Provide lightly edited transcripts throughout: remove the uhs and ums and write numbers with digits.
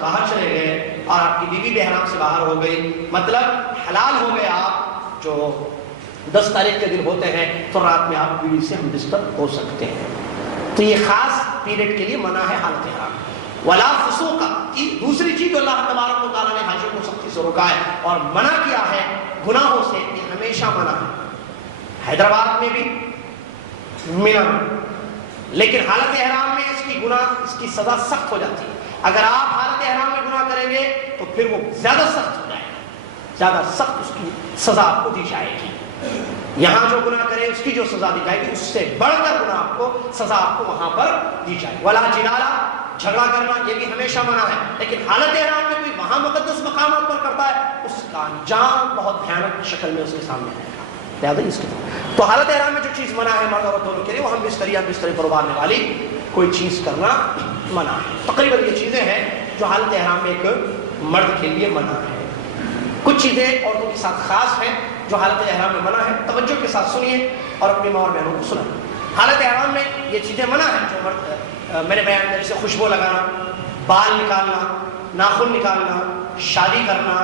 سے باہر چلے گئے اور آپ کی بیوی بھی احرام سے باہر ہو گئی، مطلب حلال ہو گئے آپ، جو 10 تاریخ کے دن ہوتے ہیں تو رات میں آپ بیوی سے ہم بستر ہو سکتے ہیں. تو یہ خاص پیریڈ کے لیے منع ہے حالت احرام. ولا فسوق کی دوسری چیز جو اللہ تبارک و تعالیٰ نے حاجیوں کو سختی سے روکا ہے اور منع کیا ہے گناہوں سے، یہ ہمیشہ منع ہے، حیدرآباد میں بھی منع میں. لیکن حالت احرام میں اس کی سزا سخت ہو جاتی ہے. اگر آپ حالت احرام میں گناہ کریں گے تو پھر وہ زیادہ سخت ہو جائے گا، زیادہ سخت اس کی سزا آپ کو دی جائے گی. یہاں جو گناہ کرے اس کی جو سزا دی جائے گی اس سے بڑھ کر گناہ آپ کو سزا آپ کو وہاں پر دی جائے گی. ولا جدال، جھگڑا کرنا یہ بھی ہمیشہ منع ہے. لیکن حالت احرام میں کوئی وہاں مقدس مقامات پر کرتا ہے اس کا انجام بہت بھیانک شکل میں اس کے سامنے آئے گا. لہٰذا اس کی تو حالت احرام میں جو چیز منع ہے مرد اور دونوں کے لیے، وہ ہم بستری پر ابارنے والی کوئی چیز کرنا منع ہے. تقریباً یہ چیزیں ہیں جو حالت احرام میں ایک مرد کے لیے منع ہے. کچھ چیزیں عورتوں کے ساتھ خاص ہیں جو حالت احرام میں منع ہے. توجہ کے ساتھ سنیے اور اپنی ماں اور بہنوں کو سنائیں. حالت احرام میں یہ چیزیں منع ہیں جو مرد میں نے بیان کیا، جیسے خوشبو لگانا، بال نکالنا، ناخن نکالنا، شادی کرنا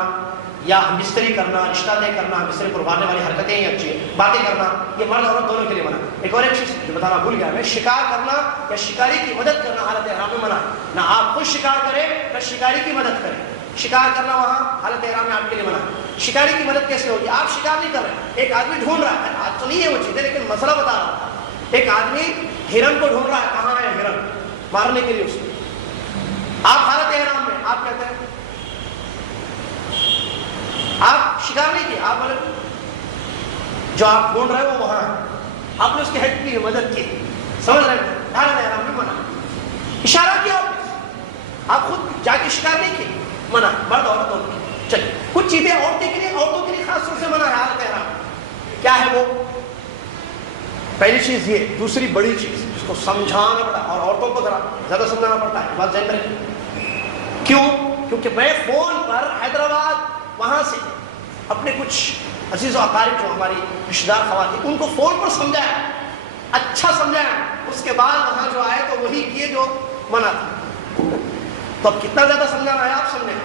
یا بستری کرنا، رشتہ طے کرنا، بستری پر ابھارنے والی حرکتیں یا باتیں کرنا، یہ مرد عورت دونوں کے لیے منع. ایک اور چیز جو بتانا بھول گیا میں، شکار کرنا یا شکاری کی مدد کرنا حالت احرام میں منع ہے. نہ آپ خود شکار کریں نہ شکاری کی مدد کریں. شکار کرنا وہاں حالت احرام میں آپ کے لیے منع ہے. شکاری کی مدد کیسے ہوگی؟ آپ شکار نہیں کر رہے، ایک آدمی ڈھونڈ رہا ہے، آج تو نہیں ہے وہ چیزیں لیکن مسئلہ بتا رہا ہے. ایک آدمی ہرن کو ڈھونڈ رہا ہے، کہاں ہے ہرن، مارنے کے لیے اس کو. آپ حالت احرام میں آپ کہتے ہیں آپ شکار نہیں کیے، آپ جو آپ ڈھونڈ رہے ہو وہ وہاں ہے، آپ نے اس کی ہیلپ کی، مدد کی، سمجھ رہے ہیں؟ حالت احرام میں منع. اشارہ کیا آپ خود جا کے شکار نہیں کیے، منع. مرد عورت دونوں کی. چلیے کچھ چیزیں عورتوں کے لیے خاص طور سے منع ہے حالت احرام. کیا ہے وہ؟ پہلی چیز یہ، دوسری بڑی چیز جس کو سمجھانا پڑتا ہے اور عورتوں کو ذرا زیادہ سمجھانا پڑتا ہے، بات ذہن رکھیں. کیوں؟ کیونکہ میں فون پر حیدرآباد وہاں سے اپنے کچھ عزیز و اقارب جو ہماری رشتہ دار خواتین، ان کو فون پر سمجھایا، اچھا سمجھایا، اس کے بعد وہاں جو آئے تو وہی کیے جو منع تھا. تو اب کتنا زیادہ سمجھانا ہے آپ سمجھیں،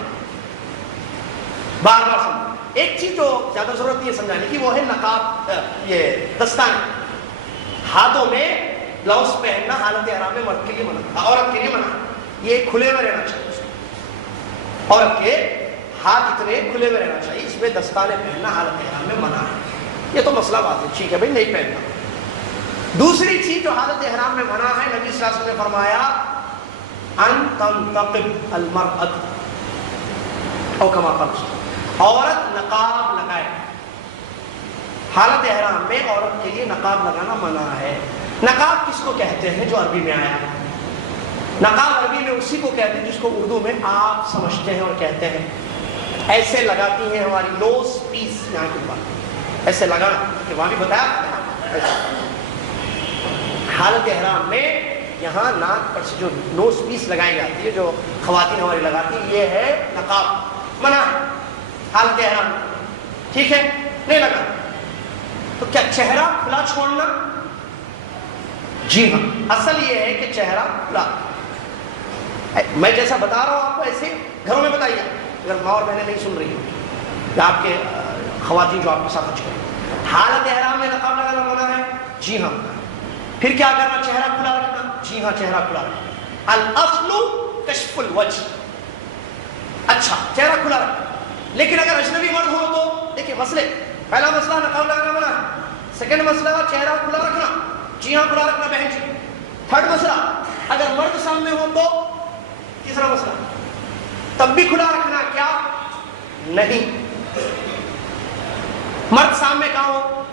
بار بار سمجھیں. ایک چیز جو زیادہ ضرورت ہے سمجھانے کی وہ ہے نقاب، یہ دستانے. ہاتھوں میں گلوز پہننا حالت احرام میں مرد کے لیے منع، عورت کے لیے منع. یہ کھلے میں رہنا چاہیے، عورت کے ہاتھ اتنے کھلے میں رہنا چاہیے، اس میں دستانے پہننا حالت احرام میں منع ہے. یہ تو مسئلہ بات ہے، ٹھیک ہے بھائی نہیں پہننا. دوسری چیز جو حالت احرام میں منع ہے، نبی صلی اللہ علیہ وسلم نے فرمایا ان تنتقب المرأة او کما قال، عورت نقاب لگائے. حالت احرام میں عورت کے لیے نقاب لگانا منع ہے. نقاب کس کو کہتے ہیں؟ جو عربی میں آیا. نقاب عربی میں اسی کو کہتے ہیں جس کو اردو میں آپ سمجھتے ہیں اور کہتے ہیں. ایسے لگاتی ہیں ہماری نوز پیس، یہاں کی بات ایسے لگانا کہ وہاں بھی بتایا. حالت احرام میں یہاں ناک پر سے جو نوز پیس لگائی جاتی ہے، جو خواتین ہماری لگاتی ہیں، یہ ہے نقاب. منع ہے حالت احرام میں، ٹھیک ہے، نہیں لگانا. تو کیا چہرہ کھلا چھوڑنا؟ جی ہاں، اصل یہ ہے کہ چہرہ کھلا. میں جیسا بتا رہا ہوں آپ کو ایسے گھروں میں بتائیے، اگر ماں اور بہنیں نہیں سن رہی ہیں یا آپ کے خواتین جو آپ کے ساتھ حج کریں. حالت احرام میں نقاب لگانا منع ہے؟ جی ہاں. پھر کیا کرنا؟ چہرہ کھلا رکھنا؟ جی ہاں چہرہ کھلا رکھنا. الاصل کشف الوجه. اچھا چہرہ کھلا رکھنا. لیکن اگر اجنبی مرد ہو تو دیکھیں مسئلے، پہلا مسئلہ نقاب لگانا منع ہے. سیکنڈ مسئلہ چہرہ کھلا رکھنا، جی ہاں کھلا رکھنا بہن جی. تھرڈ مسئلہ اگر مرد سامنے ہو تو، تیسرا مسئلہ تب بھی کھلا رکھنا. کیا نہیں؟ مرد سامنے کہاں ہو؟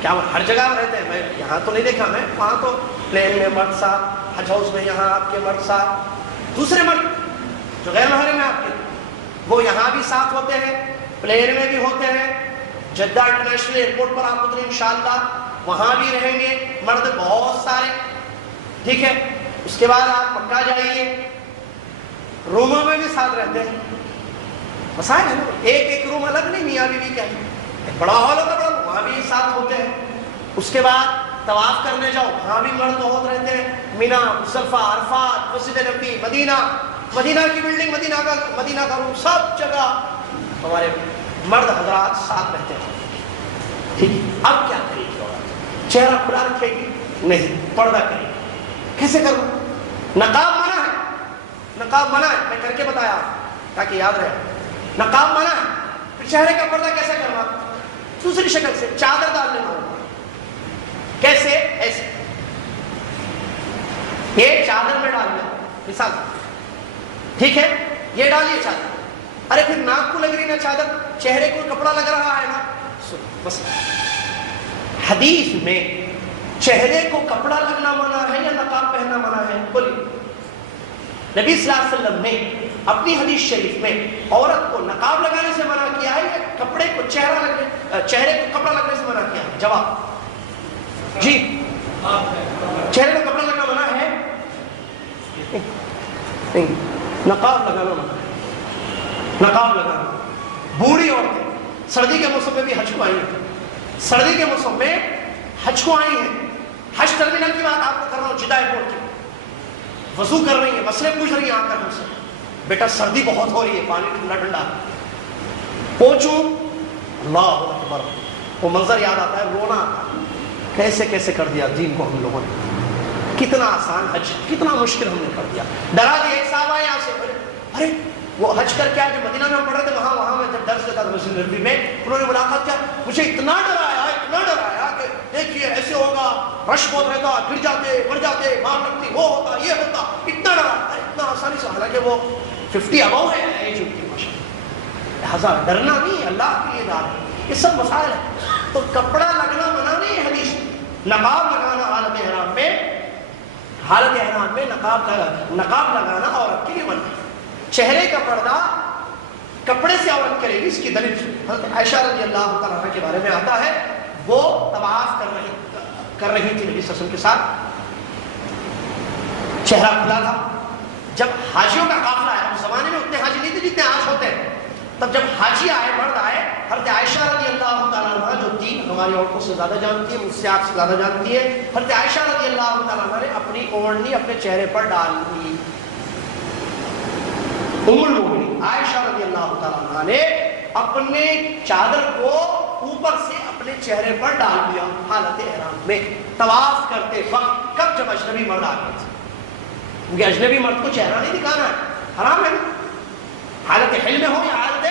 کیا ہر جگہ رہتے ہیں؟ میں یہاں تو نہیں دیکھا، میں وہاں تو پلین میں مرد ساتھ، حج ہاؤس میں یہاں آپ کے مرد ساتھ، دوسرے مرد جو غیر محرم ہیں آپ کے وہ یہاں بھی ساتھ ہوتے ہیں، پلین میں بھی ہوتے ہیں. جدہ انٹرنیشنل ایئرپورٹ پر آپ اتریں انشاءاللہ وہاں بھی رہیں گے مرد بہت سارے، ٹھیک ہے. اس کے بعد آپ مکہ جائیے، روموں میں بھی ساتھ رہتے ہیں. مسائل ہے نا، ایک روم الگ نہیں، میاں بیوی کا بڑا ہال ہوتا بڑا، وہاں بھی ساتھ ہوتے ہیں. اس کے بعد طواف کرنے جاؤ، وہاں بھی مرد بہت رہتے ہیں. مینا، مزدلفہ، عرفات، مسجد نبی، مدینہ، مدینہ کی بلڈنگ، مدینہ کا روم، سب جگہ ہمارے مرد حضرات ساتھ رہتے ہیں. ٹھیک ہے، اب کیا کرے گی عورت؟ چہرہ کھلا رکھے گی؟ نہیں، پردہ کرے گی. کیسے کروں؟ نقاب منع ہے، نقاب منع ہے، میں کر کے بتایا تاکہ یاد رہے. نقاب منع ہے، پھر چہرے کا پردہ کیسے کرنا؟ دوسری شکل سے چادر ڈال لینا ہوگا. کیسے؟ ایسے یہ چادر میں ڈال دیں مثال، ٹھیک ہے، یہ ڈالیے چادر. ارے پھر ناک کو لگ رہی نا چادر، چہرے کو کپڑا لگ رہا ہے نا. بس حدیث میں چہرے کو کپڑا لگنا منع ہے یا نقاب پہننا منع ہے؟ بولیے. نبی صلی اللہ علیہ وسلم نے اپنی حدیث شریف میں عورت کو نقاب لگانے سے منع کیا ہے یا کپڑے کو چہرے کو کپڑا لگنے سے منع کیا ہے؟ جواب جی، چہرے کو کپڑا لگنا منع ہے؟ نہیں، نقاب لگانا منع ہے. نقاب لگانا. بوڑھی عورتیں سردی کے موسم میں بھی حج کو آئی ہیں، سردی کے موسم میں حج کو آئی ہیں. حج ٹرمینل کی بات آپ کو کر رہا ہوں، جدہ ایئرپورٹ کی. وضو کر رہی ہیں، مسئلے پوچھ رہی ہیں آ کر ہم سے، بیٹا سردی بہت ہو رہی ہے، پانی ٹھنڈا ٹھنڈا. پہنچوں، اللہ اکبر، وہ منظر یاد آتا ہے، رونا آتا ہے. کیسے کیسے کر دیا دین کو ہم لوگوں نے. کتنا آسان حج، کتنا مشکل ہم نے کر دیا. ڈرا دیا. ایک صاحب آئے یہاں سے، ارے وہ حج کر کے جو مدینہ میں ہم پڑھ رہے تھے وہاں میں جب درس دیتا تھا مسجد نبوی میں، انہوں نے ملاقات کیا، مجھے اتنا ڈرایا کہ دیکھیے ایسے ہوگا، رش بہت رہتا، گر جاتے مر جاتے، مار لگتی، وہ ہوتا یہ ہوتا. اتنا ڈرایا، اتنا آسانی سے. حالانکہ وہ 50 ابو ہے ایج ان کی، ماشاءاللہ. ہزار ڈرنا نہیں، اللہ کے لیے ڈر. یہ سب مسائل ہیں. تو کپڑا لگنا منع نہیں ہے حدیث. نقاب لگانا حالت احرام میں، حالت احرام میں نقاب لگانا عورت کے لیے منع ہے. چہرے کا پردہ کپڑے سے عورت کرے گی، اس کی دلیل حضرت عائشہ رضی اللہ تعالیٰ عنہ کے بارے میں آتا ہے. وہ طواف کر رہی تھی نبی صلی اللہ علیہ وسلم کے ساتھ، چہرہ کھلا تھا. جب حاجیوں کا قافلہ آیا، اس زمانے میں اتنے حاجی نہیں تھے جتنے آج ہوتے ہیں، تب جب حاجی آئے، مرد آئے، حضرت عائشہ رضی اللہ تعالیٰ عنہ جو دین ہماری عورتوں سے زیادہ جانتی ہے، مجھ سے آپ سے زیادہ جانتی ہے، حضرت عائشہ رضی اللہ تعالیٰ عنہ نے اپنی اوڑھنی اپنے چہرے پر ڈال دی. ام المؤمنین عائشہ رضی اللہ تعالیٰ عنہ نے اپنے چادر کو اوپر سے اپنے چہرے پر ڈال دیا حالت احرام میں طواف کرتے وقت. کب؟ جب اجنبی مرد آ گئے تھے، کیونکہ اجنبی مرد کو چہرہ نہیں دکھانا ہے، حرام ہے. حالت حل میں ہو یا حالت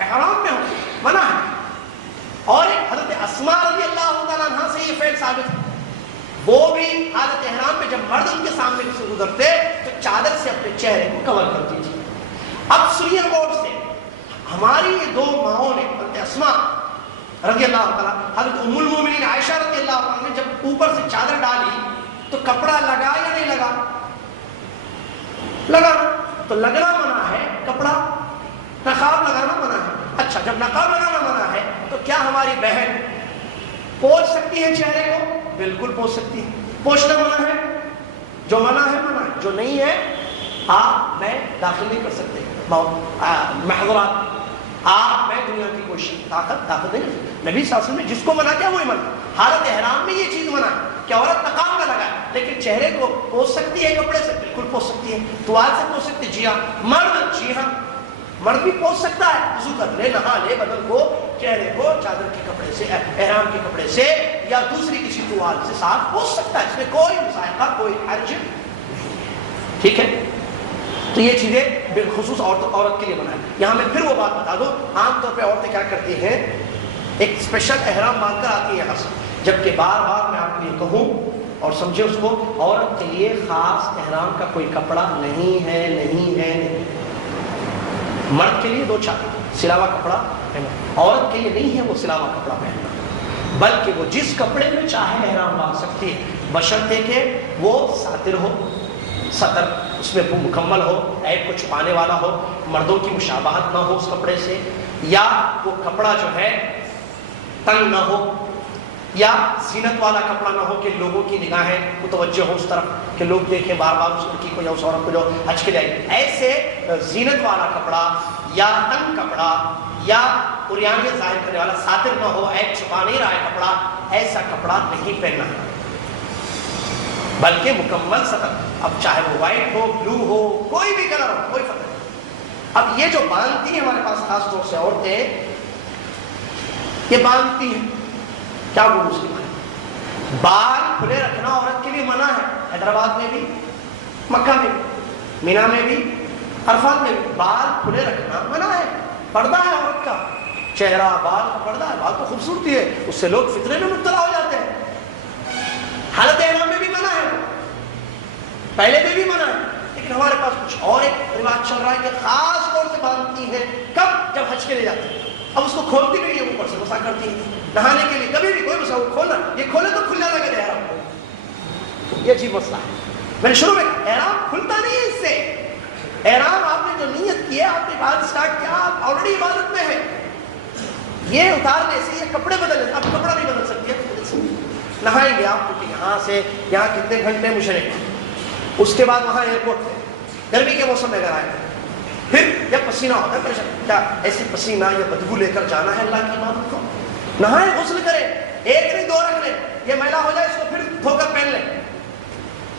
احرام میں ہو، منع ہے. اور ایک حضرت اسماء رضی اللہ تعالیٰ عنہ سے یہ فعل ثابت ہے، وہ بھی حالت احرام میں جب مرد ان کے سامنے سے گزرتے تو چادر سے اپنے چہرے کو کور کرتی تھی. اب سنیے غور سے، ہماری یہ دو ماؤں نے، حضرت اسماء رضی اللہ تعالیٰ، حضرت ام المومنین عائشہ رضی اللہ عنہ نے جب اوپر سے چادر ڈالی تو کپڑا لگا یا نہیں لگا؟ لگا. تو لگنا منع ہے، کپڑا نقاب لگانا منع ہے. اچھا، جب نقاب لگانا منع ہے تو کیا ہماری بہن پوچھ سکتی ہے چہرے کو؟ بالکل پوچھ سکتی ہے. پوچھنا منع ہے، جو منع ہے منع ہے، جو نہیں ہے آپ میں داخل نہیں کر سکتے. محظورات آپ میں دنیا کی کوئی طاقت نہیں کر سکتی. نبی صلی اللہ علیہ وسلم نے جس کو منع کیا وہی منع. حالت احرام میں یہ چیز منع ہے کہ عورت نقاب نہ لگائے، لیکن چہرے کو پوچھ سکتی ہے کپڑے سے، بالکل پوچھ سکتی ہے. توال سے پوچھ سکتی ہے، جی ہاں. مرد، جی ہاں، مرد بھی پوچھ سکتا ہے، وضو کر لے، نہا لے، بدن کو، چہرے کو چادر کے کپڑے سے، احرام کے کپڑے سے یا دوسری کسی توال سے صاف پوچھ سکتا ہے. اس میں کوئی مذائقہ، کوئی حرج نہیں. ٹھیک ہے. تو یہ چیزیں بالخصوص عورت کے لیے منع ہے. یہاں میں پھر وہ بات بتا دوں، عام طور پہ عورتیں کیا کرتی ہیں، ایک اسپیشل احرام باندھ کر آتی ہے یہاں سے، جبکہ بار بار میں آپ کے لیے کہوں اور سمجھے اس کو، عورت کے لیے خاص احرام کا کوئی کپڑا نہیں ہے، نہیں ہے، نہیں. مرد کے لیے 2 سلاوا کپڑا پہننا، عورت کے لیے نہیں ہے وہ سلاوا کپڑا پہننا، بلکہ وہ جس کپڑے میں چاہے احرام باندھ سکتی ہے، بشرطے کہ وہ ساتر ہو، سطر اس میں مکمل ہو، عیب کو چھپانے والا ہو، مردوں کی مشابہت نہ ہو اس کپڑے سے، یا وہ کپڑا جو ہے تنگ نہ ہو، یا زینت والا کپڑا نہ ہو کہ لوگوں کی نگاہیں متوجہ ہو اس طرف کہ لوگ دیکھیں بار بار اس لڑکی کو یا اس عورت کو جو حج کے لیے. ایسے زینت والا کپڑا یا تنگ کپڑا یا عریانی ظاہر کرنے والا، ساتر نہ ہو، عیب چھپا نہیں رہا ہے کپڑا، ایسا کپڑا نہیں پہننا ہے، بلکہ مکمل سطر اب چاہے وہ وائٹ ہو، بلو ہو، کوئی بھی کلر ہو، کوئی فرق نہیں۔ اب یہ جو باندھتی ہیں ہمارے پاس خاص طور سے عورتیں، یہ باندھتی ہیں، کیا بولوں اس کے بارے میں؟ بال کھلے رکھنا عورت کے لیے منع ہے، حیدرآباد میں بھی، مکہ میں بھی، مینا میں بھی، عرفات میں بھی بال کھلے رکھنا منع ہے، پردہ ہے عورت کا، چہرہ بال کا پردہ ہے، بال تو خوبصورتی ہے، اس سے لوگ فتنے میں مبتلا ہو جاتے ہیں۔ حالت احرام میں بھی منع ہے، پہلے میں بھی منع ہے، لیکن ہمارے پاس کچھ اور ایک رواج چل رہا ہے کہ خاص طور سے باندھتی ہے، کب؟ جب حج کے لیے جاتے ہیں۔ اب اس کو کھولتی بھی نہیں ہے، اوپر سے مسا کرتی ہے، نہانے کے لیے کبھی بھی کوئی مسا کھولنا، یہ کھولے تو کھل جانا کہ احرام کو، یہ عجیب مسئلہ ہے۔ میں نے شروع میں احرام کھلتا نہیں ہے اس سے، احرام آپ نے جو نیت کی ہے، آپ نے عبادت اسٹارٹ کیا، آپ آلریڈی عبادت میں ہیں، یہ اتارنے سے یہ کپڑے بدل، آپ کپڑا نہیں بدل سکتی ہے، نہائیں گے آپ، کیونکہ یہاں سے یہاں کتنے گھنٹے مشرق، اس کے بعد وہاں ایئرپورٹ پہ گرمی کے موسم میں اگر آئے، پھر جب پسینہ ہوتا ہے پریشان، کیا ایسے پسینہ یا بدبو لے کر جانا ہے اللہ کی عبادت کو؟ نہائیں، غسل کریں، ایک نہیں دو رکھ لیں، یہ میلا ہو جائے اس کو پھر دھو کر پہن لیں،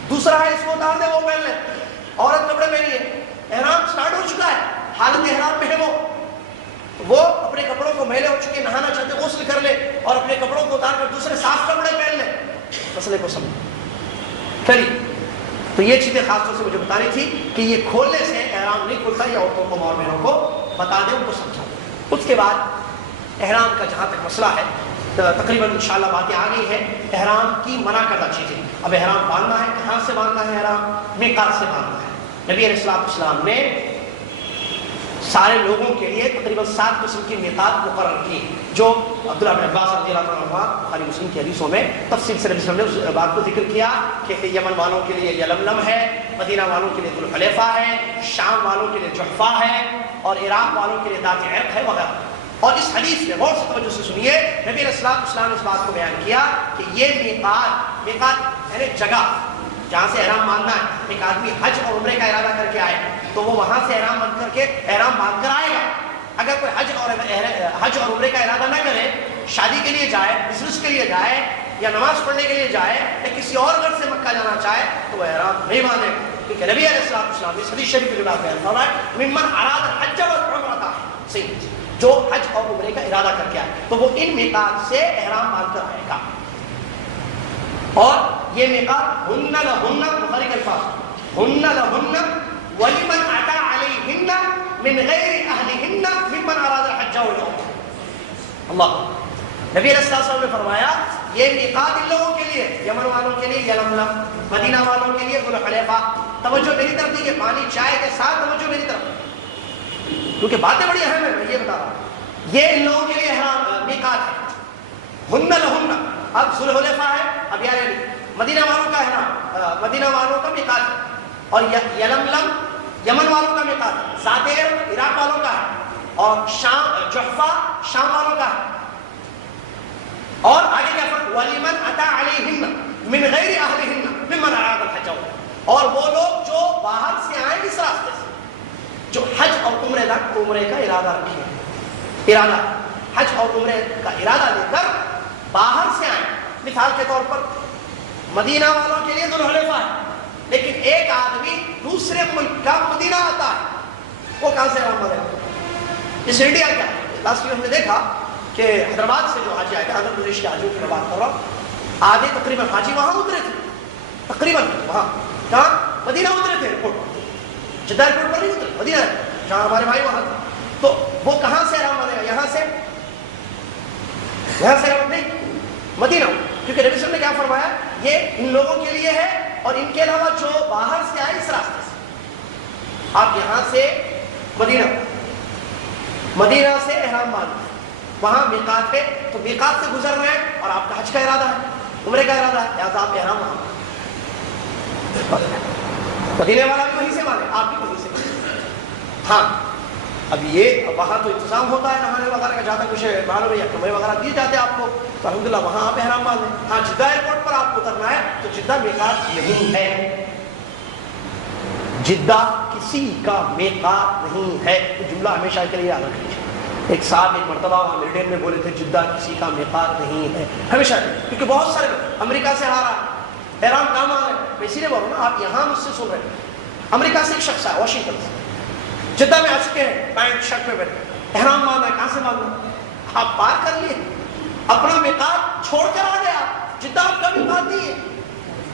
دوسرا ہے اس کو اتار دیں وہ پہن لیں، عورت کپڑے پہنی ہے، احرام سٹارٹ ہو چکا ہے، حالت احرام میں ہے وہ اپنے کپڑوں کو میلے ہو چکے، نہانا چاہتے غسل کر لے اور اپنے کپڑوں کو اتار کر دوسرے صاف کپڑے پہن لیں، مسئلے کو سمجھ چلیے۔ تو یہ چیزیں خاص طور سے مجھے بتانی تھی کہ یہ کھولنے سے احرام نہیں کھلتا، یہ عورتوں کو اور بہنوں کو بتا دیں، ان کو سمجھا دیں۔ اس کے بعد احرام کا جہاں تک مسئلہ ہے تقریباً انشاءاللہ باتیں آ گئی ہیں، احرام کی منع کردہ چیزیں، اب احرام باندھنا ہے، کہاں سے باندھنا ہے احرام؟ میقات سے باندھنا ہے۔ نبی علیہ السلام نے سارے لوگوں کے لیے تقریباً 7 قسم کی میقات مقرر کی، جو عبداللہ بن عباس رضی اللہ عنہ بخاری مسلم کی حدیثوں میں تفصیل سے نبی صلی اللہ علیہ وسلم نے اس بات کو ذکر کیا کہ یمن والوں کے لیے یلملم ہے، مدینہ والوں کے لیے ذوالحلیفہ ہے، شام والوں کے لیے جحفہ ہے، اور عراق والوں کے لیے ذات عرق ہے وغیرہ۔ اور اس حدیث میں غور سے توجہ سے سنیے، نبی علیہ السلام نے اس بات کو بیان کیا کہ یہ میقات یعنی جگہ جہاں سے احرام باندھنا ہے، ایک آدمی حج اور عمرے کا ارادہ کر کے آئے تو وہ وہاں سے احرام باندھ کر آئے گا۔ اگر کوئی حج اور عمرے کا ارادہ نہ کرے، شادی کے لیے جائے، بزنس کے لیے جائے، یا نماز پڑھنے کے لیے جائے، یا کسی اور گھر سے مکہ جانا چاہے تو وہ احرام نہیں باندھے گا، کیونکہ نبی علیہ السلام نے حدیث شریف کے بات بیان فرمایا ممن اراد الحج والعمرہ، صحیح، جو حج اور عمرے کا ارادہ کر کے آئے تو وہ ان میقات سے احرام باندھ کر آئے گا۔ اور یہ میقات ہن لہن، بخاری کے الفاظ، ہن لہن ولمن اتى علیہن من غیر اہلہن ممن اراد الحج والعمرہ۔ اللہ، نبی علیہ السلام نے فرمایا یہ میقات ان لوگوں کے لیے، یمن والوں کے لیے یلملم، مدینہ والوں کے لیے ذوالحلیفہ۔ توجہ میری طرف دیجیے، پانی چائے کے ساتھ توجہ میری طرف، کیونکہ باتیں بڑی اہم ہیں، میں یہ بتا رہا ہوں، یہ ان لوگوں کے لیے میقات ہے، ہن لہن۔ اب ذوالحلیفہ ہے، اب یعنی مدینہ والوں کا احرام، مدینہ والوں کا میقات ہے، اور یلملم یمن والوں کا میقات ہے، ذات عرق عراق والوں کا ہے، اور شام جحفہ شام والوں کا ہے۔ اور آگے کیا فرق؟ وَلِمَنْ أَتَى عَلَيْهِنَّ مِنْ غَيْرِ أَهْلِهِنَّ مِمَّنْ أَرَادَ الْحَجَّ، اور وہ لوگ جو باہر سے آئیں اس راستے سے، جو حج اور عمرے کا ارادہ رکھیں، حج اور عمرے کا ارادہ لے کر باہر سے آئیں۔ مثال کے طور پر مدینہ والوں کے لیے ذوالحلیفہ ہے، لیکن ایک آدمی دوسرے ملک کا مدینہ آتا ہے، وہ کہاں سے احرام باندھے گا؟ اس انڈیا کیا ہے؟ لاسٹ ایئر ہم نے دیکھا کہ حیدرآباد سے جو حاجی آئے تھے، آندھرا پردیش کے حاجیوں کی میں بات کر رہا ہوں، آدھے تقریباً حاجی وہاں اترے تھے، تقریباً وہاں کہاں؟ مدینہ اترے تھے، ایئرپورٹ پر، جدہ ایئرپورٹ پر نہیں اترے، مدینہ جہاں ہمارے بھائی وہاں تھے۔ تو وہ کہاں سے احرام باندھے گا؟ یہاں سے احرام نہیں، مدینہ، کیونکہ نبی صلی اللہ علیہ وسلم نے کیا فرمایا؟ یہ ان لوگوں کے لیے ہے، اور ان کے علاوہ جو باہر سے آئے اس راستے سے۔ آپ یہاں سے مدینہ سے احرام باندھیں، وہاں میقات ہے، تو میقات سے گزر رہے ہیں اور آپ کا حج کا ارادہ ہے، عمرے کا ارادہ ہے، لہٰذا آپ احرام وہاں مدینے والا بھی وہیں سے مانے، آپ بھی وہیں سے مانے۔ ہاں اب یہ وہاں تو انتظام ہوتا ہے نہانے وغیرہ کا، جہاں تک مجھے معلوم ہے، یا کمرے وغیرہ دیے جاتے ہیں آپ کو، تو الحمدللہ وہاں آپ احرام باندھیں۔ ہاں جدہ ایئرپورٹ پر آپ کو اترنا ہے تو جدہ میقات نہیں ہے، جدہ کسی کا میقات نہیں ہے، تو جملہ ہمیشہ کے لیے یاد رکھ لیجیے۔ ایک صاحب ایک مرتبہ وہاں ملٹین میں بولے تھے جدہ کسی کا میقات نہیں ہے، ہمیشہ، کیونکہ بہت سارے امریکہ سے آ رہا ہے، احرام کہاں باندھ رہے ہیں؟ میں اسی لیے بول رہا ہوں نا، آپ یہاں مجھ سے سن رہے ہیں، امریکہ سے ایک شخص ہے، واشنگٹن سے، جدہ میں آ چکے ہیں، پینٹ شرٹ میں بیٹھے، احرام باندھا ہے، کہاں سے باندھا؟ آپ پار کر لیے، اپنا میقات چھوڑ کر آ گئے آپ، جدہ آپ کا میقات نہیں ہے،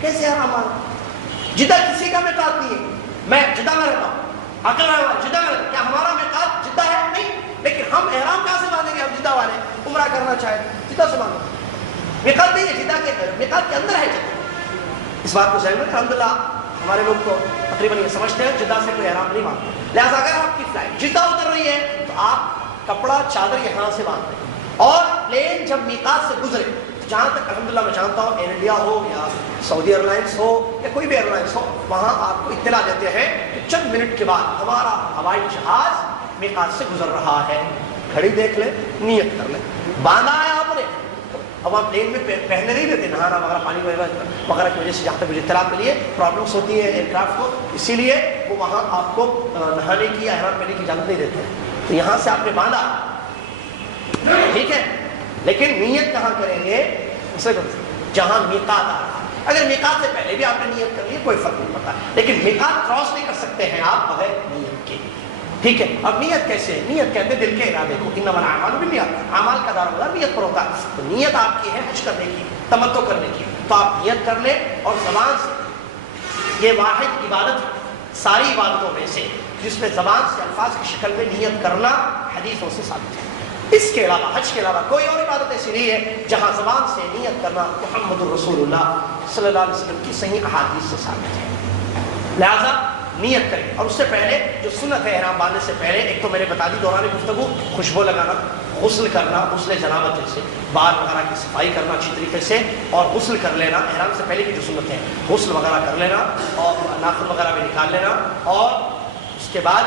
کیسے احرام باندھا؟ جدہ کسی کا میقات نہیں ہے، میں جدہ میں رہتا ہوں، عقل ہے جدہ میں رہتا، کیا ہمارا میقات جدہ ہے؟ نہیں، لیکن ہم احرام کہاں سے باندھیں گے؟ ہم جدہ والے عمرہ کرنا چاہے جدہ سے باندھیں، میقات نہیں ہے، جدہ کے میقات کے اندر ہے جدہ۔ اس بات کو ذہن میں الحمدللہ ہمارے لوگ تو تقریباً یہ سمجھتے ہیں جدہ سے کوئی احرام نہیں باندھتا، لہٰذا اگر آپ کی فلائٹ جدہ اتر رہی ہے تو آپ کپڑا چادر یہاں سے باندھ دیں، اور پلین جب میقات سے گزرے، جہاں تک الحمدللہ میں جانتا ہوں ایئر انڈیا ہو یا سعودی ایئر لائنس ہو یا کوئی بھی ایئر لائنس ہو، وہاں آپ کو اطلاع دیتے ہیں کہ چند منٹ کے بعد ہمارا ہوائی جہاز میقات سے گزر رہا ہے، گھڑی دیکھ لیں، نیت کر لیں، باندھا ہے آپ نے۔ اب آپ پلین میں پہننے نہیں دیتے، نہانا وغیرہ، پانی وغیرہ کی وجہ سے جہاں تک مجھے اطلاع کے لیے پرابلمس ہوتی ہے ایئر کرافٹ کو، اسی لیے وہ وہاں آپ کو نہانے کی یا احرام پہننے کی اجازت نہیں دیتے ہیں۔ تو یہاں سے آپ نے باندھا، ٹھیک ہے، لیکن نیت کہاں کریں گے؟ جہاں میقات آ رہا ہے۔ اگر میقات سے پہلے بھی آپ نے نیت کر لی کوئی فرق نہیں پڑتا، لیکن میقات کراس نہیں کر سکتے ہیں آپ بغیر نیت کے، ٹھیک ہے۔ اب نیت کیسے؟ نیت کہتے ہیں دل کے ارادے کو، انما الاعمال بالنیات، اعمال کا دار و مدار نیت پر ہوتا ہے۔ تو نیت آپ کی ہے حج کرنے کی، تمتع کرنے کی، تو آپ نیت کر لیں، اور زبان سے، یہ واحد عبادت ہے ساری عبادتوں میں سے جس میں زبان سے الفاظ کی شکل میں نیت کرنا حدیثوں سے ثابت ہے۔ اس کے علاوہ، حج کے علاوہ کوئی اور عبادت ایسی نہیں ہے جہاں زبان سے نیت کرنا محمد الرسول اللہ صلی اللہ علیہ وسلم کی صحیح احادیث سے ثابت ہے۔ لہذا نیت کریں، اور اس سے پہلے جو سنت ہے احرام باندھنے سے پہلے، ایک تو میں نے بتا دی دوران گفتگو، خوشبو لگانا، غسل کرنا، غسل جنابت جیسے بال وغیرہ کی صفائی کرنا اچھی طریقے سے، اور غسل کر لینا، احرام سے پہلے کی جو سنت ہے غسل وغیرہ کر لینا، اور ناخن وغیرہ بھی نکال لینا، اور اس کے بعد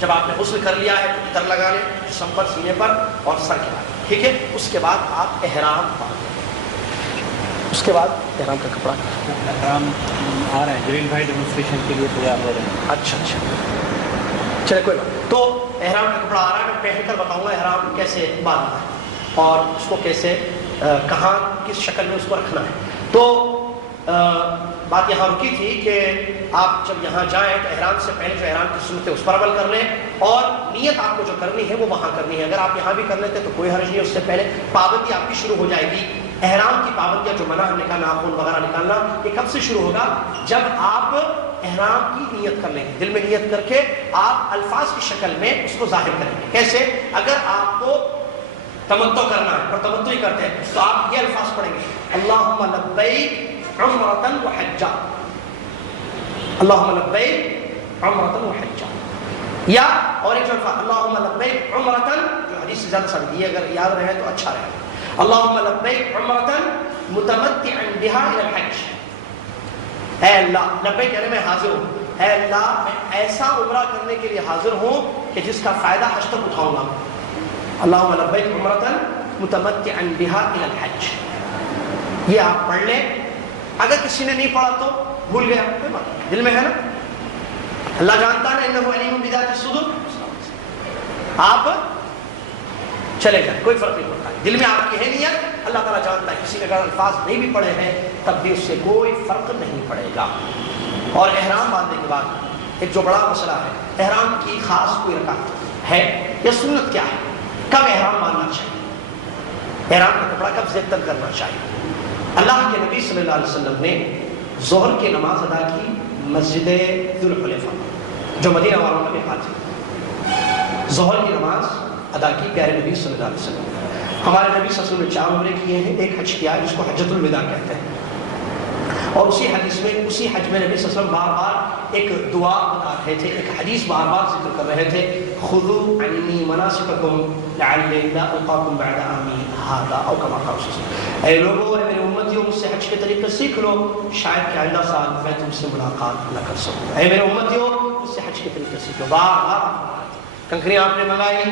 جب آپ نے غسل کر لیا ہے تو عطر لگا لیں جسم پر، سینے پر اور سر کے بعد، ٹھیک ہے۔ اس کے بعد آپ احرام باندھیں، اس کے بعد احرام کا کپڑا، احرام آ رہے ہیں جلیل بھائی ڈیمونسٹریشن کے لیے تیار ہو رہے ہیں۔ اچھا چلے کوئی بات، تو احرام کا کپڑا آ رہا ہے، میں پہن کر بتاؤں گا احرام کیسے باندھنا ہے اور اس کو کیسے کہاں کس شکل میں اس کو رکھنا ہے۔ تو بات یہاں رکی تھی کہ آپ جب یہاں جائیں تو احرام سے پہلے جو احرام کی سنت ہے اس پر عمل کر لیں، اور نیت آپ کو جو کرنی ہے وہ وہاں کرنی ہے۔ اگر آپ یہاں بھی کر لیتے تو کوئی حرج نہیں، اس سے پہلے پابندی آپ کی شروع ہو جائے گی۔ احرام کی پابندیاں جو منع ہے، ناخن وغیرہ نکالنا، یہ کب سے شروع ہوگا؟ جب آپ احرام کی نیت کر لیں گے، دل میں نیت کر کے آپ الفاظ کی شکل میں اس کو ظاہر کریں گے۔ کیسے؟ اگر آپ کو تمتع کرنا ہے اور تمتع ہی کرتے ہیں تو آپ یہ الفاظ پڑھیں گے، اللہم لبیک عمرۃ وحجہ، اللہم لبیک عمرۃ وحجہ، یا اور ایک جو الفاظ اللہم لبیک عمرۃ، جو حدیث سے زیادہ ثابت ہے، اگر یاد رہے تو اچھا رہے، اللہم لبیک عمرۃ متمتعا بہا الی الحج، اے اللہ، لبیک یعنی میں حاضر ہوں، اے اللہ میں ایسا عمرہ کرنے کے لیے حاضر ہوں کہ جس کا فائدہ حج تک اٹھاؤں گا، اللہم لبیک عمرۃ متمتعا بہا الی الحج، یہ آپ پڑھ لیں۔ اگر کسی نے نہیں پڑھا تو بھول گیا، کوئی بات نہیں، دل میں ہے نا، اللہ جانتا ہے انہ علیم بذات الصدور، آپ چلے جائیں، کوئی فرق نہیں پڑتا، دل میں آپ کی ہے نیت، اللہ تعالیٰ جانتا ہے، کسی نے اگر الفاظ نہیں بھی پڑھے ہیں تب بھی اس سے کوئی فرق نہیں پڑے گا۔ اور احرام باندھنے کے بعد ایک جو بڑا مسئلہ ہے، احرام کی خاص کوئی رکعت ہے یا سنت کیا ہے، کب احرام باندھنا چاہیے، احرام کا کپڑا کب زیب تن کرنا چاہیے۔ اللہ کے نبی صلی اللہ علیہ وسلم نے ظہر کی نماز ادا کی مسجد ذوالحلیفہ، جو مدینہ والوں نے کہا تھا، ظہر کی نماز ادا کی پیارے نبی صلی اللہ علیہ وسلم۔ ہمارے نبی صلی اللہ علیہ وسلم نے 4 عمرے کیے ہیں، ایک حج کیا ہے جس کو حجۃ الوداع کہتے ہیں، اور اسی حدیث میں، اسی حج میں نبی صلی اللہ علیہ وسلم بار بار ایک دعا بتا رہے تھے، ایک حدیث بار بار ذکر کر رہے تھے، خذوا عنی مناسککم لعلی لا القاکم بعد عامی ھذا، او کما قال صلی اللہ علیہ وسلم، اے لوگوں، اے میرے امتیوں، مجھ سے حج کے طریقے سیکھ لو، شاید کہ آئندہ سال میں تم سے ملاقات نہ کر سکوں، اے میرے امتیوں مجھ سے حج کے طریقے سیکھ لو۔ بار بار کنکریاں آپ نے منگائی،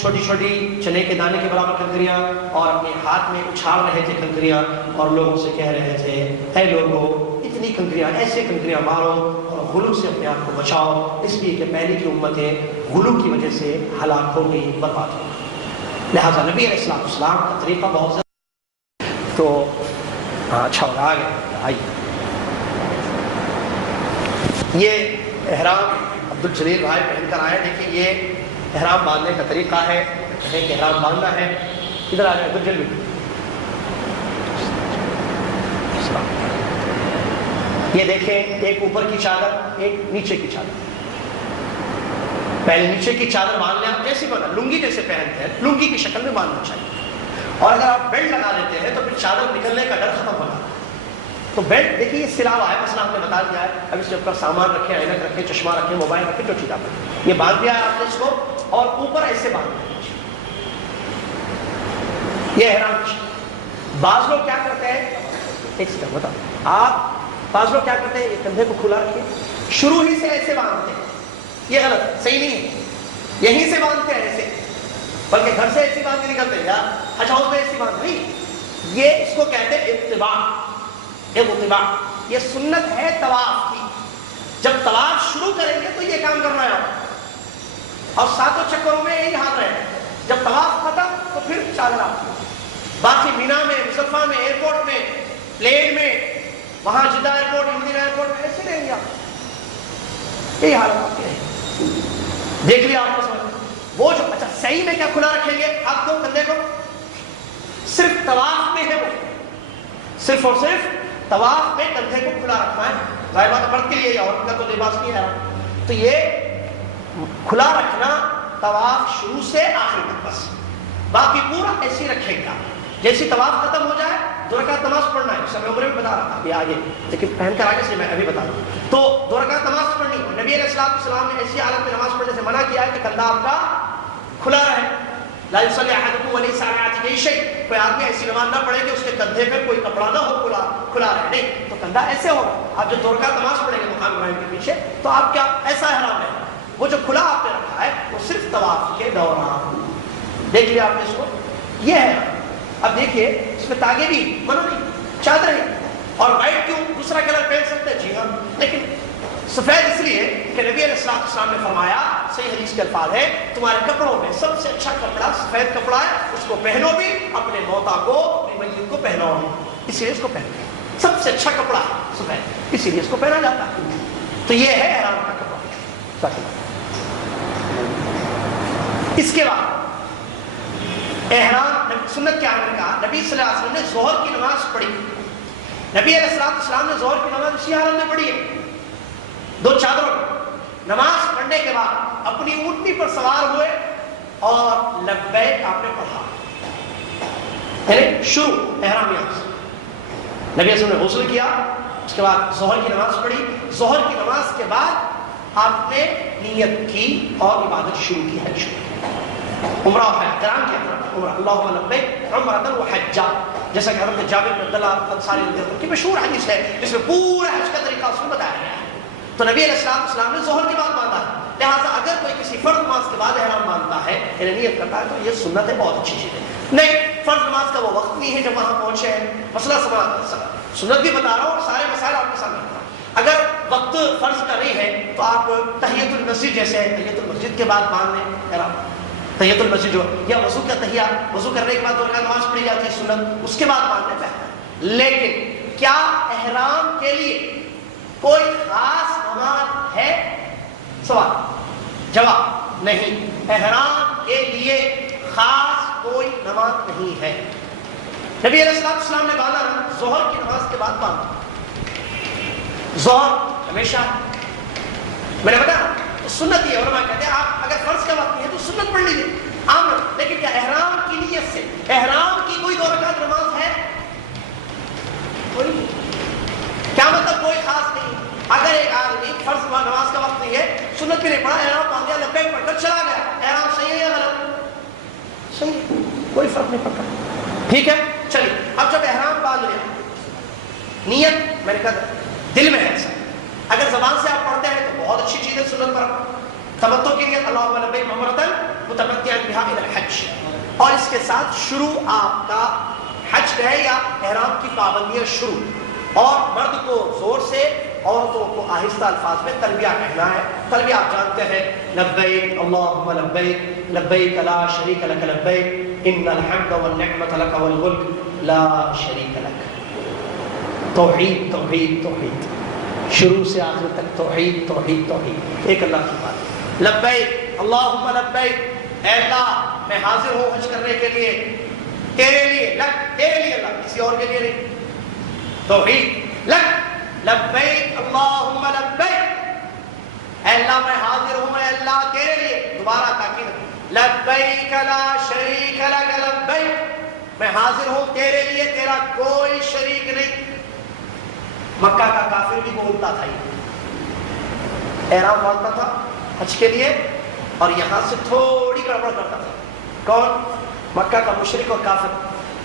چھوٹی چھوٹی چنے کے دانے کے برابر کنکریاں، اور اپنے ہاتھ میں اچھال رہے تھے کنکریاں، اور لوگوں سے کہہ رہے تھے، اے لوگوں اتنی کنکریاں، ایسے کنکریاں مارو اور غلو سے اپنے آپ کو بچاؤ، اس لیے کہ پہلے کی امتیں غلو کی وجہ سے ہلاک ہو گئی، برباد ہو گئی۔ لہٰذا نبی علیہ السلام کا طریقہ بہت زیادہ، تو اچھا ہوگا، آگے آئیے یہ احرام عبدالجلیل بھائی پہن کر آئے. دیکھیے یہ احرام باندھنے کا طریقہ ہے کہ احرام باندھنا ہے. ادھر آ جائے عبدالجلیل. یہ دیکھیں ایک اوپر کی چادر ایک نیچے کی چادر. پہلے نیچے کی چادر باندھ لیں آپ جیسے باندھا لنگی جیسے پہنتے ہیں لنگی کی شکل میں باندھنا چاہیے. اور اگر آپ بیلٹ لگا لیتے ہیں تو پھر چادر نکلنے کا ڈر ختم ہوگا. تو بیلٹ دیکھیے یہ سلاوا ہے مثلا ہم نے بتا دیا ہے. اب اس کے اوپر سامان رکھیں اینک رکھیں چشمہ رکھیں موبائل رکھیں جو چیز آپ یہ باندھ دیا ہے آپ نے اس کو اور اوپر ایسے باندھ دیا. یہ احرام. بعض لوگ کیا کرتے ہیں ایک سیکنڈ بتاؤ آپ بعض لوگ کیا کرتے ہیں یہ کندھے کو کھلا رکھے شروع ہی سے ایسے باندھتے ہیں. یہ غلط صحیح نہیں ہے. یہیں سے باندھتے ہیں ایسے بلکہ گھر سے ایسی باندھ کے نکلتے ہیں یا حج ہاؤس میں ایسی باندھ نہیں. یہ اس کو کہتے ہیں اتباع. اتباع یہ سنت ہے طواف کی. جب طواف شروع کریں گے تو یہ کام کرنا ہے اور ساتوں چکروں میں یہی حال رہے. جب طواف ختم تو پھر چادر آپ. باقی مینا میں مصطفیٰ میں ایئرپورٹ میں پلین میں وہاں جدہ ایئرپورٹ مدینہ ایئرپورٹ میں ایسے رہیں گے آپ. یہی حالت آپ کی ہے. دیکھ لیا آپ کو سمجھ وہ جو اچھا صحیح میں کیا کھلا رکھیں گے آپ کو کندھے کو صرف طواف میں ہے وہ صرف اور صرف طواف میں کندھے کو کھلا رکھنا ہے. ظاہر بات مرد کے لیے عورت کا تو لباس نہیں ہے. تو یہ کھلا رکھنا طواف شروع سے آخر تک بس. باقی پورا ایسے ہی رکھیں گا. جیسی طواف ختم ہو جائے 2 رکعت نماز پڑھنا ہے. جیسے میں عمرے میں بتا رہا تھا ابھی آگے لیکن پہن کر آگے سے میں ابھی بتا رہا ہوں. تو 2 رکعت نماز پڑھنی. نبی علیہ السلام نے ایسی حالت میں نماز پڑھنے سے منع کیا ہے کہ کندھا آپ کا کھلا رہے. لا يصلي احدكم وليس على عاتقه شيء. کوئی آدمی ایسی نماز نہ پڑھے کہ اس کے کندھے پہ کوئی کپڑا نہ ہو کھلا رہے. نہیں تو کندھا ایسے ہوگا. آپ جب 2 رکعت نماز پڑھیں گے مقام ابراہیم کے پیچھے تو آپ کیا ایسا احرام ہے. وہ جو کھلا آپ نے رکھا ہے وہ صرف طواف کے دوران. دیکھ لیا آپ نے اس کو. یہ ہے. اب دیکھیے اس میں تاگے بھی منع نہیں چادر ہے. اور وائٹ کیوں دوسرا کلر پہن سکتے ہیں. جی ہاں لیکن سفید اس لیے کہ نبی علیہ السلام نے فرمایا صحیح حدیث کے الفاظ ہے تمہارے کپڑوں میں سب سے اچھا کپڑا سفید کپڑا ہے. اس کو پہنو بھی اپنے موتا کو اپنی میت کو پہناؤ اسی لیے اس کو پہنو. سب سے اچھا کپڑا سفید اسی لیے اس کو پہنا جاتا ہے. تو یہ ہے احرام کا کپڑا. اس کے بعد احرام سنت کیا ہے کہا. نبی صلی اللہ علیہ وسلم نے ظہر کی نماز پڑھی. نبی علیہ السلام نے ظہر کی نماز اسی حالت میں پڑھی ہے 2 چادروں. نماز پڑھنے کے بعد اپنی اونٹنی پر سوار ہوئے اور لبیک آپ نے پڑھا. یعنی شروع احرام یہاں سے. نبی صلی اللہ علیہ وسلم نے غسل کیا اس کے بعد ظہر کی نماز پڑھی. ظہر کی نماز کے بعد آپ نے نیت کی اور عبادت شروع کی. حج شروع عمرہ و حج کرام کیا عمرہ اللہم لبیک عمرۃ و حجہ. جیسا کہ حضرت جابر بن عبداللہ انصاری رضی اللہ عنہ کی مشہور حدیث ہے جس میں پورا حج کا طریقہ اس میں بتایا گیا ہے. تو نبی علیہ السلام نے ظہر کے بعد باندھا ہے. لہٰذا اگر کوئی کسی فرض نماز کے بعد احرام باندھتا ہے یعنی نیت کرتا ہے تو یہ سنت ہے بہت اچھی چیز ہے. نہیں فرض نماز کا وہ وقت نہیں ہے جب وہاں پہنچے ہیں مسئلہ سنت بھی بتا رہا ہوں اور سارے مسائل آپ کے سامنے رکھ رہا ہوں. اگر وقت فرض کا نہیں ہے تو آپ تحیۃ المسجد جیسے تحیۃ المسجد کے بعد باندھ لیں احرام. تحیۃ المسجد جو یا وضو کا تحیہ وضو کرنے کے بعد 2 رکعت نماز پڑھی جاتی ہے سنت اس کے بعد باندھنے بہتر. لیکن کیا احرام کے لیے کوئی خاص نماز ہے؟ سوال جواب نہیں. احرام کے لیے خاص کوئی نماز نہیں ہے. نبی علیہ السلام نے باندھا ظہر کی نماز کے بعد باندھا. ظہر ہمیشہ میں نے بتایا سنت ہی ہے. علماء کہتے ہیں آپ اگر فرض کا وقت نہیں ہے تو سنت پڑھ لیجیے عام. لیکن کیا احرام کی نیت سے احرام کی کوئی 2 رکعت نماز ہے؟ کوئی کیا مطلب کوئی خاص نہیں. اگر ایک آدمی فرض نماز کا وقت نہیں ہے سنت بھی نہیں پڑھا احرام باندھ دیا لبیک پڑھ کر چلا گیا احرام صحیح ہے یا غلط؟ صحیح کوئی فرق نہیں پڑتا. ٹھیک ہے چلیے. اب جب احرام باندھ لیا نیت میں نے کہا دل میں ہے ایسا. اگر زبان سے آپ پڑھتے ہیں تو بہت اچھی چیز ہے سنت پر. تمتع کی نیت اللہم لبیک عمرۃ متمتعا بہا الی الحج اور اس کے ساتھ شروع آپ کا حج کا ہے یا احرام کی پابندیاں شروع. اور مرد کو زور سے عورتوں کو آہستہ الفاظ میں تلبیہ کہنا ہے. تلبیہ آپ جانتے ہیں لبیک اللہم لبیک لبیک لا شریک لک لبیک ان الحمد والنعمت لک والملک لا شریک لک. توحید توحید توحید. شروع سے آخر تک توحید توحید توحید، ایک اللہ کی بات. لبیک اللہم لبیک، اے اللہ میں حاضر ہوں حج کرنے کے لیے تیرے لیے، لک تیرے لیے اللہ، کسی اور کے لیے نہیں. توحید لک لبیک اللہم لبیک، اے اللہ میں حاضر ہوں اے اللہ تیرے لیے. دوبارہ تاکید، لبیک لا شریک لک لبیک، میں حاضر ہوں تیرے لیے تیرا کوئی شریک نہیں. مکہ کا کافر بھی بولتا تھا، یہ احرام باندھتا تھا حج کے لیے اور یہاں سے تھوڑی گڑبڑ کرتا تھا. کون؟ مکہ کا مشرک اور کافر.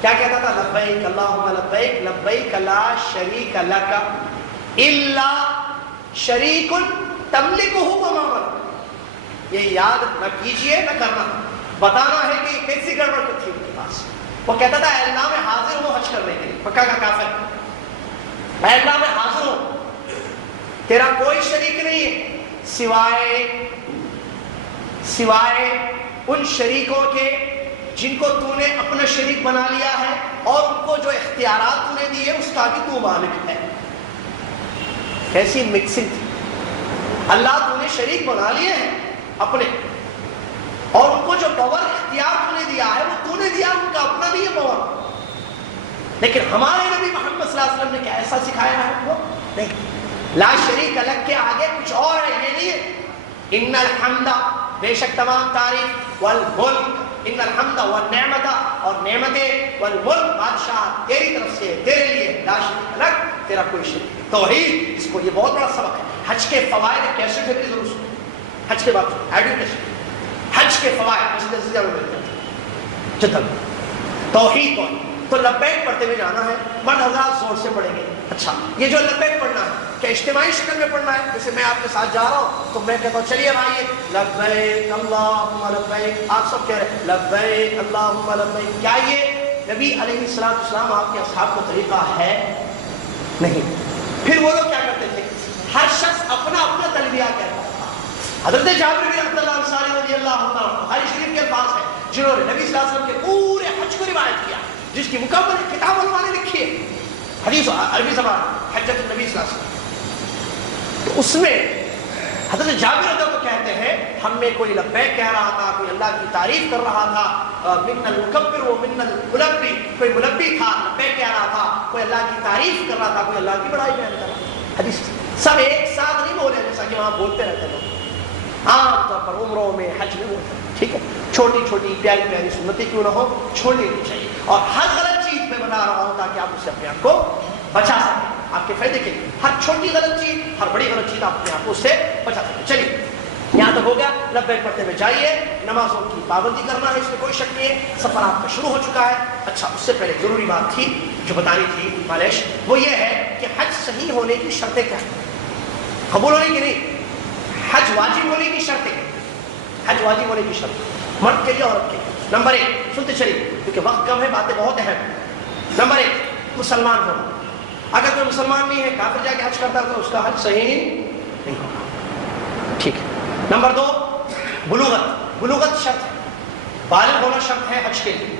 کیا کہتا تھا؟ لبیک اللہم لبیک لبیک لا شریک لک الا شریک تملکہ وما ملک. یہ یاد نہ کیجئے نہ کرنا، بتانا ہے کہ کیسی گڑبڑ تھی ان کے پاس. وہ کہتا تھا اے اللہ میں حاضر ہوں حج کرنے کے لیے، مکہ کا کافر، اے اللہ میں حاضر ہوں تیرا کوئی شریک نہیں ہے سوائے ان شریکوں کے جن کو تو نے اپنا شریک بنا لیا ہے اور ان کو جو اختیارات تو نے دیے اس کا بھی تو مالک ہے. کیسی مکسنگ تھی. اللہ تو نے شریک بنا لیے ہیں اپنے، اور ان کو جو پاور اختیار تو نے دیا ہے وہ تو نے دیا، ان کا اپنا نہیں ہے پاور. لیکن ہمارے نبی محمد صلی اللہ علیہ وسلم نے کیا ایسا سکھایا ہے؟ وہ نہیں. لا شریک لک کے آگے کچھ اور ہے، یہ نہیں ہے. ان الحمد، بے شک تمام تعریف، والملک، ان الحمد والنعمت، اور نعمتیں، والملک بادشاہ تیری طرف سے، تیرے لیے، لا شریک لک تیرا کوئی شریک. توحید، اس کو یہ بہت بڑا سبق ہے. حج کے فوائد کیسے تھے ضرور سنیں. حج کے بعد ایڈوکیشن، حج کے فوائد مسجد نبوی میں ملتے ہیں. جتن توحید تو لبیک پڑھتے ہوئے جانا ہے. مرد حضرات زور سے پڑھیں گے. اچھا یہ جو لبیک پڑھنا ہے کیا اجتماعی شکل میں پڑھنا ہے؟ جیسے میں آپ کے ساتھ جا رہا ہوں تو میں کہتا ہوں چلیے بھائی لبیک اللہم لبیک، آپ سب کہہ رہے ہیں لبیک اللہم لبیک. کیا یہ نبی علیہ السلام آپ کے اصحاب کا طریقہ ہے؟ نہیں. پھر وہ لوگ کیا کرتے تھے؟ ہر شخص اپنا اپنا تلبیہ کہتا تھا. حضرت جابر بن عبد اللہ انصاری رضی اللہ عنہ، بخاری شریف کے الفاظ ہیں، جنہوں نے نبی صلی اللہ علیہ وسلم کے پورے حج کو روایت کیا، جس کی مکمل کتاب علماء نے لکھی ہے، حدیث عربی زبان حجۃ النبی صلی اللہ علیہ وسلم. تو اس میں حضرت جابر رضی اللہ عنہ کہتے ہیں ہم میں کوئی لبیک کہہ رہا تھا، کوئی اللہ کی تعریف کر رہا تھا، من المکبر و من الملبی، کوئی ملبی تھا لبیک کہہ رہا تھا، کوئی اللہ کی تعریف کر رہا تھا، کوئی اللہ کی بڑائی بیان کر رہا تھا. حدیث سب ایک ساتھ نہیں بولے جیسا کہ وہاں بولتے رہتے لوگ، عام طور پر عمروں میں حج میں بولتے ہیں. ٹھیک ہے، چھوٹی چھوٹی پیاری پیاری سنتیں کیوں نہ ہو چھوڑنی نہیں چاہیے. اور ہر غلط چیز میں بتا رہا ہوں تاکہ آپ اس سے اپنے آپ کو بچا سکیں، آپ کے فائدے کے لیے. ہر چھوٹی غلط چیز، ہر بڑی غلط چیز آپ اپنے آپ کو اس سے بچا سکیں. چلیے یہاں تک ہو گیا. لبیک پڑھتے ہوئے جائیے. نمازوں کی پابندی کرنا ہے، اس میں کوئی شک نہیں ہے. سفر آپ کا شروع ہو چکا ہے. اچھا اس سے پہلے ضروری بات تھی جو بتانی تھی معلش، وہ یہ ہے کہ حج صحیح ہونے کی شرطیں کیا ہیں؟ قبول ہونے کی نہیں، حج واجب ہونے کی شرطیں. حج واجب ہونے کی شرط مرد کے لیے عورت کے لیے. نمبر 1 سنتے چلیے کیونکہ وقت کم ہے، باتیں بہت اہم. نمبر 1 مسلمان ہونا. اگر کوئی مسلمان نہیں ہے، کافر جا کے حج کرتا ہے تو اس کا حج صحیح نہیں ہوگا. ٹھیک ہے. نمبر 2 بلوغت شرط ہے، بالغ ہونا شرط ہے حج کے لیے.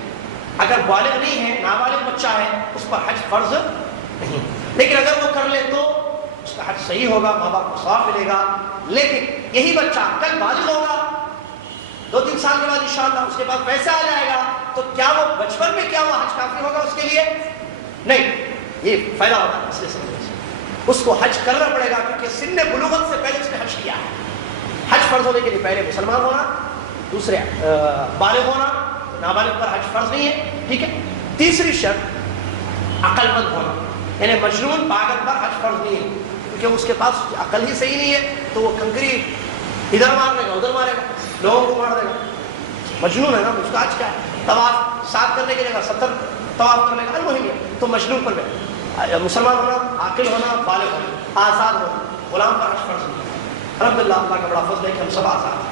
اگر بالغ نہیں ہے، نابالغ بچہ ہے، اس پر حج فرض نہیں. لیکن اگر وہ کر لے تو اس کا حج صحیح ہوگا، ماں باپ کو ثواب ملے گا. لیکن یہی بچہ کل بالغ ہوگا 2-3 سال کے بعد انشاءاللہ، اس کے بعد پیسہ آ جائے گا، تو کیا وہ بچپن میں کیا وہ حج کافی ہوگا اس کے لیے؟ نہیں. یہ فائدہ ہوتا ہے اس لیے سمجھے اس کو حج کرنا پڑے گا، کیونکہ سن بلوغت سے پہلے اس نے حج کیا ہے. حج فرض ہونے کے لیے پہلے مسلمان ہونا، دوسرے بالغ ہونا. نابالغ پر حج فرض نہیں ہے. ٹھیک ہے. تیسری شرط عقل مند ہونا، یعنی مجنون پاگل پر حج فرض نہیں ہے، کیونکہ اس کے پاس عقل ہی صحیح نہیں ہے تو وہ کنکری ادھر مار لے گا ادھر مارے گا، لوگوں کو مار دے گا. مجنون ہے نا، اس کا حج کیا ہے؟ طواف 7 کرنے کی جگہ 70 طواف کر لے گا. المهم تو مجنون پر مسلمان ہونا، عاقل ہونا، بالغ ہونا، آزاد ہونا. غلام پر حج فرض نہیں ہے. الحمدللہ اللہ کا بڑا فضل ہے کہ ہم سب آزاد ہیں.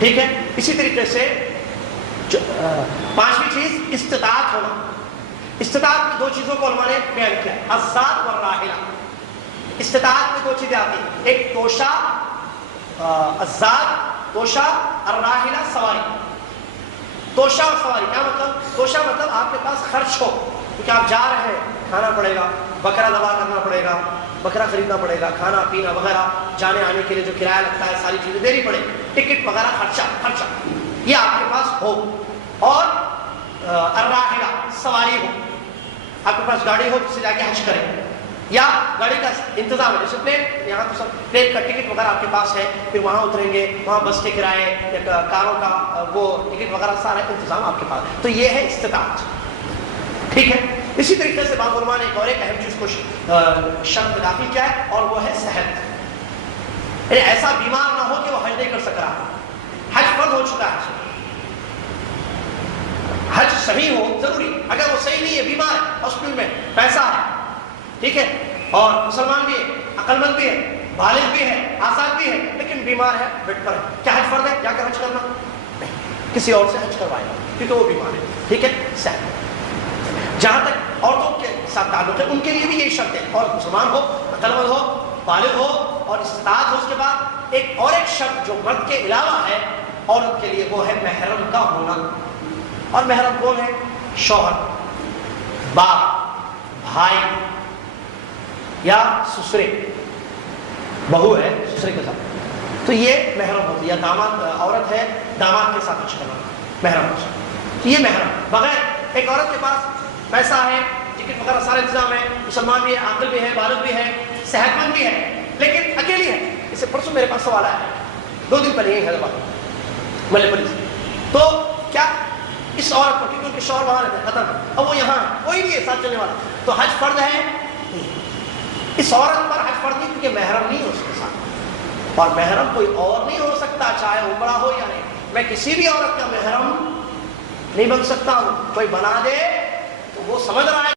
ٹھیک ہے. اسی طریقے سے 5ویں چیز استطاعت ہونا. استطاعت میں 2 چیزوں کو علماء نے بیان کیا ہے، الزاد والراحلہ. استطاعت میں 2 چیزیں آتی ہیں، ایک توشہ الزاد، توشہ، الراحلہ سواری. توشہ اور سواری کیا مطلب؟ توشہ مطلب آپ کے پاس خرچ ہو، کیونکہ آپ جا رہے ہیں، کھانا پڑے گا، بکرا ذبح کرنا پڑے گا، بکرا خریدنا پڑے گا، کھانا پینا وغیرہ، جانے آنے کے لیے جو کرایہ لگتا ہے ساری چیزیں دینی پڑے، ٹکٹ وغیرہ خرچہ یہ آپ کے پاس ہو، اور الراحلہ سواری ہو، آپ کے پاس گاڑی ہو جس سے جا کے حج کریں، یا گاڑی کا انتظام ہے، جیسے پلین، یہاں تو سب پلین کا ٹکٹ وغیرہ آپ کے پاس ہے، پھر وہاں اتریں گے، وہاں بس کے کرائے یا کاروں کا وہ ٹکٹ وغیرہ سارا انتظام آپ کے پاس، تو یہ ہے استطاعت، ٹھیک ہے۔ اسی طریقے سے بعض علماء نے ایک اور ایک اہم چیز کو شرط میں داخل کیا ہے، اور وہ ہے صحت، یعنی ایسا بیمار نہ ہو کہ وہ حج نہیں کر سک رہا، حج فرض ہو چکا ہے، حج صحیح ہو ضروری، اگر وہ صحیح نہیں ہے، بیمار ہے، ہاسپٹل میں پیسہ ہے، ٹھیک ہے، اور مسلمان بھی ہے، عقل مند بھی ہے، بالغ بھی ہے، آزاد بھی ہے، لیکن بیمار ہے، بیڈ پر ہے، کیا حج فرض ہے جا کر حج کرنا؟ نہیں، کسی اور سے حج کروائے گا کیونکہ وہ بیمار ہے، ٹھیک ہے۔ صحت، جہاں تک عورتوں کے ساتھ تعلق ہے، ان کے لیے بھی یہی شرط ہے، اور مسلمان ہو، عقل مند ہو، بالغ ہو اور استطاعت ہو۔ اس کے بعد ایک اور ایک شرط جو مرد کے علاوہ ہے عورت کے لیے، وہ ہے محرم کا ہونا، اور محرم کون ہے؟ شوہر، باپ، بھائی یا سسرے، بہو ہے سسرے کے ساتھ، تو یہ محرم ہوتی ہے، یا داماد، عورت ہے داماد کے ساتھ حج کرنا، محرم ہوتا ہے، یہ محرم۔ بغیر ایک عورت کے پاس پیسہ ہے، ٹکٹ وغیرہ سارا انتظام ہے، مسلمان بھی ہے، عاقل بھی ہے، بالغ بھی ہے، صحت مند بھی ہے، لیکن اکیلی ہے، اسے پرسوں میرے پاس سوال آیا، 2 دن پہلے یہی حیدرآباد ملے پولیس، تو کیا اس عورت کو، کیونکہ ان کے شوہر وہاں رہتے ہیں قطر میں، اب وہ یہاں ہے، کوئی نہیں ہے ساتھ چلنے والا، تو حج فرض ہے؟ اس عورت پر حج فرض نہیں، کیونکہ محرم نہیں ہے اس کے ساتھ، اور محرم کوئی اور نہیں ہو سکتا، چاہے عمرہ ہو یا نہیں، میں کسی بھی عورت کا محرم نہیں بن سکتا ہوں، کوئی بنا دے تو وہ سمجھ رہا ہے